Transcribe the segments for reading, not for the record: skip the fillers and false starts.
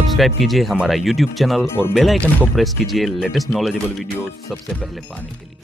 Subscribe कीजिए हमारा YouTube channel और बेल आइकन को प्रेस कीजिए लेटेस्ट नॉलेजेबल वीडियो सबसे पहले पाने के लिए।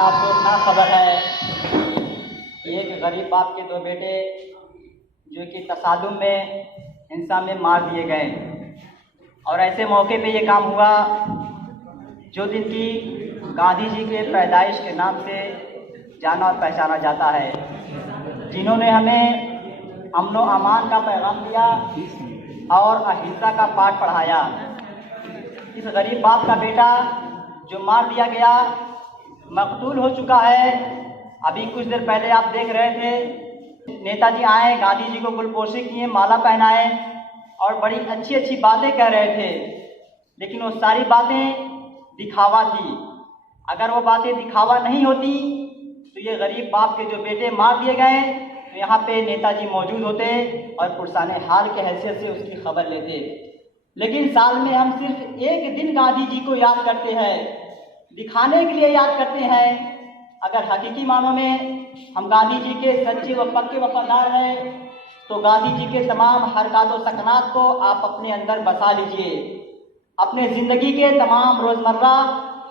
आपको ना खबर है कि एक गरीब बाप के दो बेटे जो कि तसादुम में हिंसा में मार दिए गए, और ऐसे मौके पे ये काम हुआ जो दिन की गांधी जी के पैदाइश के नाम से जाना और पहचाना जाता है, जिन्होंने हमें अमन व अमान का पैगाम दिया और अहिंसा का पाठ पढ़ाया। इस गरीब बाप का बेटा जो मार दिया गया मकतूल हो चुका है। अभी कुछ देर पहले आप देख रहे थे नेताजी आए, गांधी जी को गुलपोशी किए, माला पहनाए और बड़ी अच्छी अच्छी बातें कह रहे थे, लेकिन वो सारी बातें दिखावा थी। अगर वो बातें दिखावा नहीं होती तो ये गरीब बाप के जो बेटे मार दिए गए तो यहाँ पे नेताजी मौजूद होते और पुरसाने हाल के हैसियत से उसकी खबर लेते। लेकिन साल में हम सिर्फ एक दिन गांधी जी को याद करते हैं, दिखाने के लिए याद करते हैं। अगर हकीकी मानों में हम गांधी जी के सच्चे व पक्के वफादार हैं तो गांधी जी के तमाम हरकत व सकनात को आप अपने अंदर बसा लीजिए, अपने ज़िंदगी के तमाम रोज़मर्रा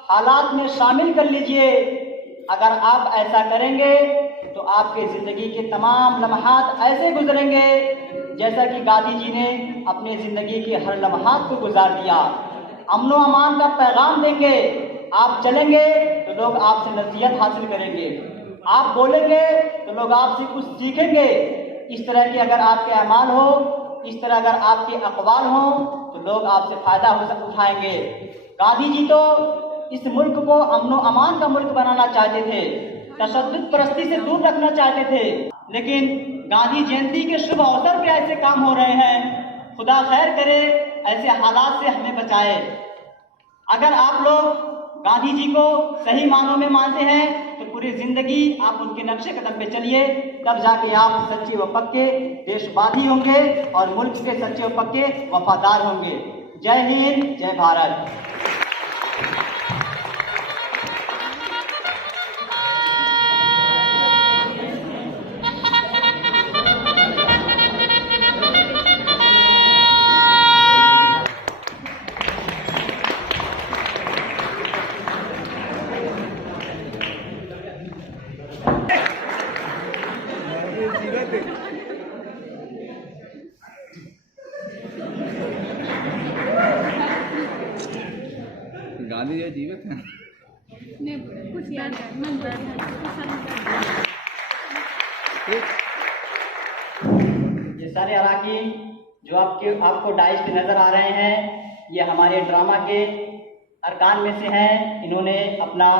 हालात में शामिल कर लीजिए। अगर आप ऐसा करेंगे तो आपके ज़िंदगी के तमाम लम्हात ऐसे गुजरेंगे जैसा कि गांधी जी ने अपने ज़िंदगी के हर लम्हात को गुजार दिया। अमन व अमान का पैगाम देंगे, आप चलेंगे तो लोग आपसे नसीहत हासिल करेंगे, आप बोलेंगे तो लोग आपसे कुछ सीखेंगे। इस तरह के अगर आपके अमाल हो, इस तरह अगर आपके अक़वाल हों तो लोग आपसे फ़ायदा उठाएंगे। गांधी जी तो इस मुल्क को अमन व अमान का मुल्क बनाना चाहते थे, तशद्दुद परस्ती से दूर रखना चाहते थे, लेकिन गांधी जयंती के शुभ अवसर पे ऐसे काम हो रहे हैं। खुदा खैर करे, ऐसे हालात से हमें बचाए। अगर आप लोग गांधी जी को सही मानों में मानते हैं तो पूरी ज़िंदगी आप उनके नक्शे कदम पे चलिए, तब जाके आप सच्चे व पक्के देशवादी होंगे और मुल्क के सच्चे व पक्के वफादार होंगे। जय हिंद, जय भारत। गांधी जी जीवित हैं। कुछ याद ये सारे अराकीन जो आपको डाइस पे नज़र आ रहे हैं, ये हमारे ड्रामा के अरकान में से हैं। इन्होंने अपना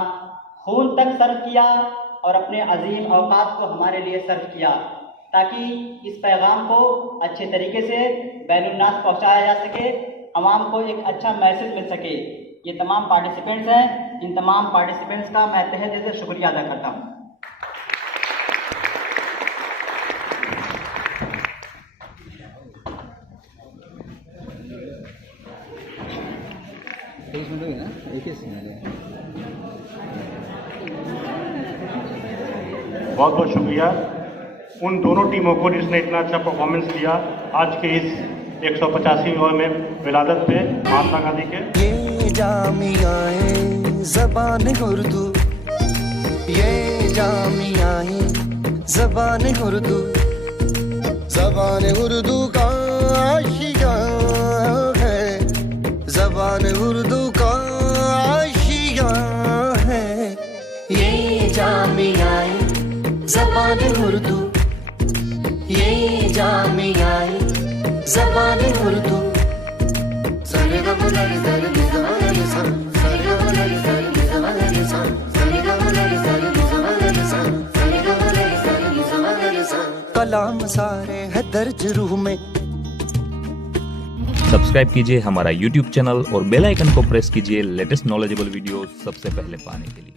खून तक सर्व किया और अपने अजीम औकात को हमारे लिए सर्व किया ताकि इस पैगाम को अच्छे तरीके से बैनुन्नास पहुंचाया जा सके, आवाम को एक अच्छा मैसेज मिल सके। ये तमाम पार्टिसिपेंट्स हैं इन तमाम पार्टिसिपेंट्स का मैं तहे दिल से शुक्रिया अदा करता हूँ। मिनट हो गया ना, एक ही सिग्नल है। बहुत बहुत शुक्रिया उन दोनों टीमों को जिसने इतना अच्छा परफॉर्मेंस किया आज के इस 185वीं ओवर में विलादत पे महात्मा गांधी के। ये जामियाए ज़बान उर्दू, ये जामियाए ज़बान उर्दू, ज़बान उर्दू का आशिया है, ज़बान उर्दू का आशिया है। ये जामियाए ज़बान उर्दू, ये जामियाए ज़बान उर्दू। कलाम सारे है दर्ज रूह में। सब्सक्राइब कीजिए हमारा YouTube चैनल और बेल आइकन को प्रेस कीजिए लेटेस्ट नॉलेजेबल वीडियो सबसे पहले पाने के लिए।